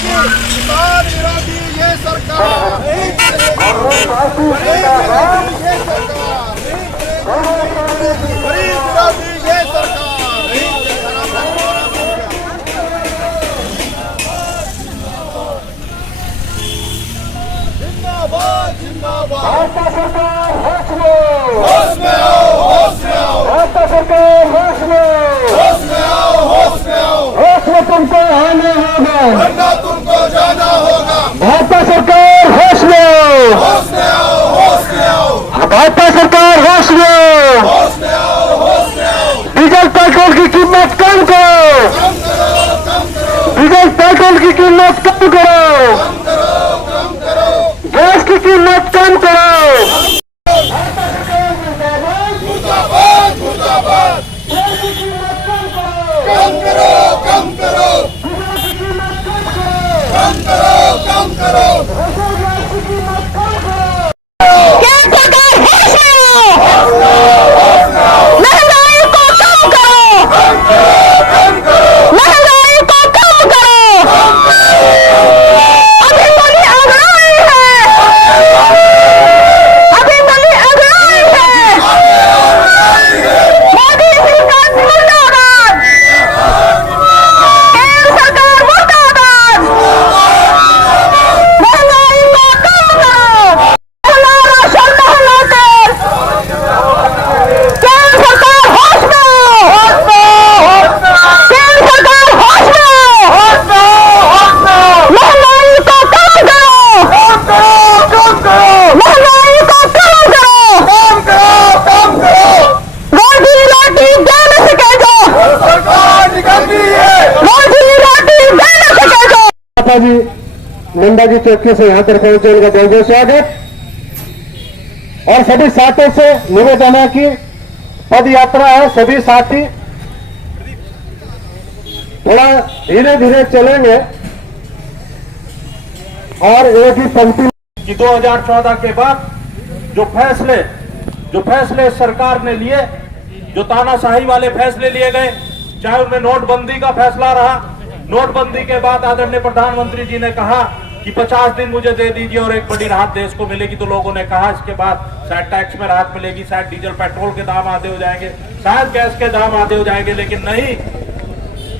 किसान विरोधी ये सरकार, गरीब विरोधी ये सरकार। जिंदाबाद जिंदाबाद। भाजपा सरकार होश में, होश में आओ, होश में आओ। भाजपा सरकार होश में, होश में आओ, होश में आओ। होश में तुमको आना होगा, वरना तुमको जाना होगा। भाजपा सरकार होश में, होश में आओ, होश में आओ। भाजपा सरकार होश में, होश में आओ, होश में आओ। डीजल पेट्रोल की कीमत कम करो, कम करो, कम करो, डीजल पेट्रोल की कीमत कम करो, कम करो, कम करो। गैस की कीमत कम करो। मुर्दाबाद मुर्दाबाद। कम करो, कम करो, कम करो, कम करो। महंगाई को कम करो, कम करो, महंगाई को कम करो। अभी बड़ी अगड़ाई है, अभी बड़ी अगड़ाई है। मोदी सरकार मुर्दाबाद, केंद्र सरकार मुर्दाबाद। महंगाई को कम करो, हमारा शर्मा लाकर केंद्र सरकार होश में, केंद्र सरकार होश में, महंगाई को कम करो, महंगाई को कम करो, रोजी रोटी दे न सके जो, सरकार निकल गई है। रोजी रोटी दे न सके जो। माता जी नंदा जी चौकी से यहाँ पर पहुंचे, उनका बहुत बहुत स्वागत। और सभी साथियों से निवेदन है कि पद यात्रा है, सभी साथी थोड़ा धीरे धीरे चलेंगे और एक ही पंक्ति कि 2014 के बाद जो फैसले सरकार ने लिए, जो तानाशाही वाले फैसले लिए गए, चाहे उनमें नोटबंदी का फैसला रहा। नोटबंदी के बाद आदरणीय प्रधानमंत्री जी ने कहा कि 50 दिन मुझे दे दीजिए और एक बड़ी राहत देश को मिलेगी। तो लोगों ने कहा इसके बाद शायद टैक्स में राहत मिलेगी, शायद डीजल पेट्रोल के दाम आधे हो जाएंगे, शायद गैस के दाम आधे हो जाएंगे, लेकिन नहीं,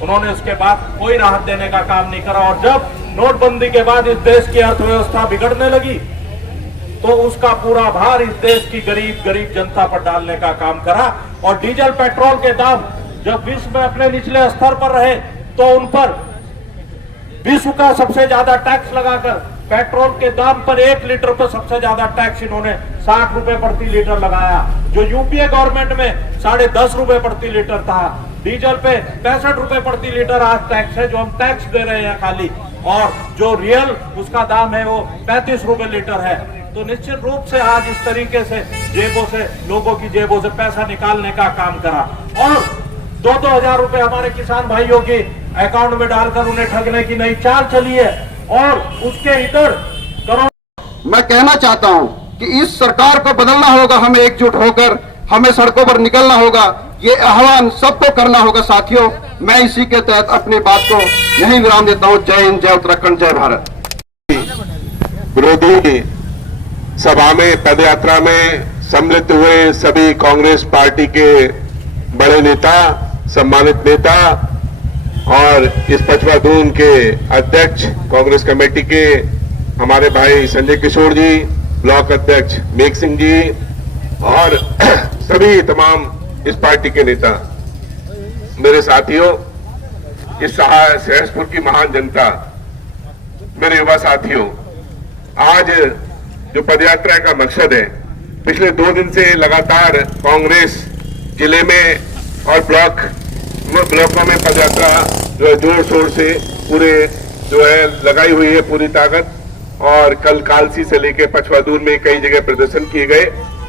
उन्होंने उसके बाद कोई राहत देने का काम नहीं करा। और जब नोटबंदी के बाद इस देश की अर्थव्यवस्था बिगड़ने लगी तो उसका पूरा भार इस देश की गरीब जनता पर डालने का काम करा। और डीजल पेट्रोल के दाम जब विश्व में अपने निचले स्तर पर रहे तो उन पर विश्व का सबसे ज्यादा टैक्स लगाकर पेट्रोल के दाम पर 1 लीटर पर सबसे ज्यादा टैक्स इन्होंने 60 रुपए प्रति लीटर लगाया, जो यूपीए गवर्नमेंट में 10.5 रुपए प्रति लीटर था। डीजल पे 65 रुपए प्रति लीटर आज टैक्स है, जो हम टैक्स दे रहे हैं खाली, और जो रियल उसका दाम है वो 35 रुपए लीटर है। तो निश्चित रूप से आज इस तरीके से जेबों से, लोगों की जेबों से पैसा निकालने का काम करा और 2-2 हजार रुपए हमारे किसान भाइयों के अकाउंट में डालकर उन्हें ठगने की नई चाल चली है। और उसके इधर करोड़ मैं कहना चाहता हूं कि इस सरकार को बदलना होगा, हमें एकजुट होकर हमें सड़कों पर निकलना होगा। ये आह्वान सबको करना होगा साथियों। मैं इसी के तहत अपनी बात को यहीं विराम देता हूं। जय हिंद, जय उत्तराखंड, जय भारत। विरोधी सभा में, पदयात्रा में सम्मिलित हुए सभी कांग्रेस पार्टी के बड़े नेता, सम्मानित नेता और इस पचवादून के अध्यक्ष, कांग्रेस कमेटी के हमारे भाई संजय किशोर जी, ब्लॉक अध्यक्ष मेघ सिंह जी और सभी तमाम इस पार्टी के नेता, मेरे साथियों, इस सहसपुर की महान जनता, मेरे युवा साथियों, आज जो पदयात्रा का मकसद है, पिछले 2 दिन से लगातार कांग्रेस जिले में और ब्लॉकों में पदयात्रा जो है जोर शोर से पूरे जो है लगाई हुई है पूरी ताकत। और कल कालसी से लेकर पचवादून में कई जगह प्रदर्शन किए गए।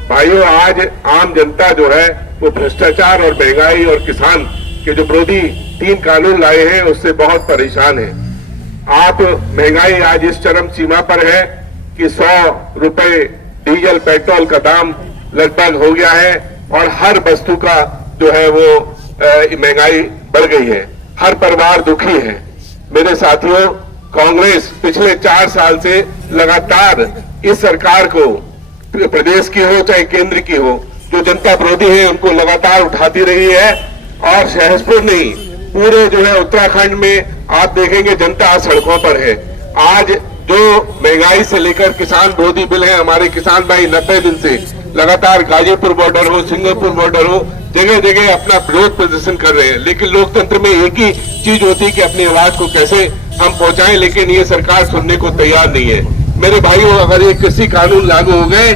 भाइयों, आज आम जनता जो है वो भ्रष्टाचार और महंगाई और किसान के जो विरोधी 3 कानून लाए हैं उससे बहुत परेशान है। आप महंगाई आज इस चरम सीमा पर है कि 100 रुपए डीजल पेट्रोल का दाम लगभग हो गया है और हर वस्तु का जो है वो महंगाई बढ़ गई है। हर परिवार दुखी है। मेरे साथियों, कांग्रेस पिछले 4 साल से लगातार इस सरकार को, प्रदेश की हो चाहे केंद्र की हो, जो जनता विरोधी है उनको लगातार उठाती रही है। और सहसपुर नहीं, पूरे जो है उत्तराखंड में आप देखेंगे जनता आज सड़कों पर है। आज जो महंगाई से लेकर किसान विरोधी बिल है, हमारे किसान भाई 90 दिन से लगातार गाजीपुर बॉर्डर हो, सिंगापुर बॉर्डर हो, जगह जगह अपना विरोध प्रदर्शन कर रहे हैं। लेकिन लोकतंत्र में एक ही चीज होती है कि अपनी आवाज को कैसे हम पहुंचाएं, लेकिन ये सरकार सुनने को तैयार नहीं है। मेरे भाइयों, अगर ये कृषि कानून लागू हो गए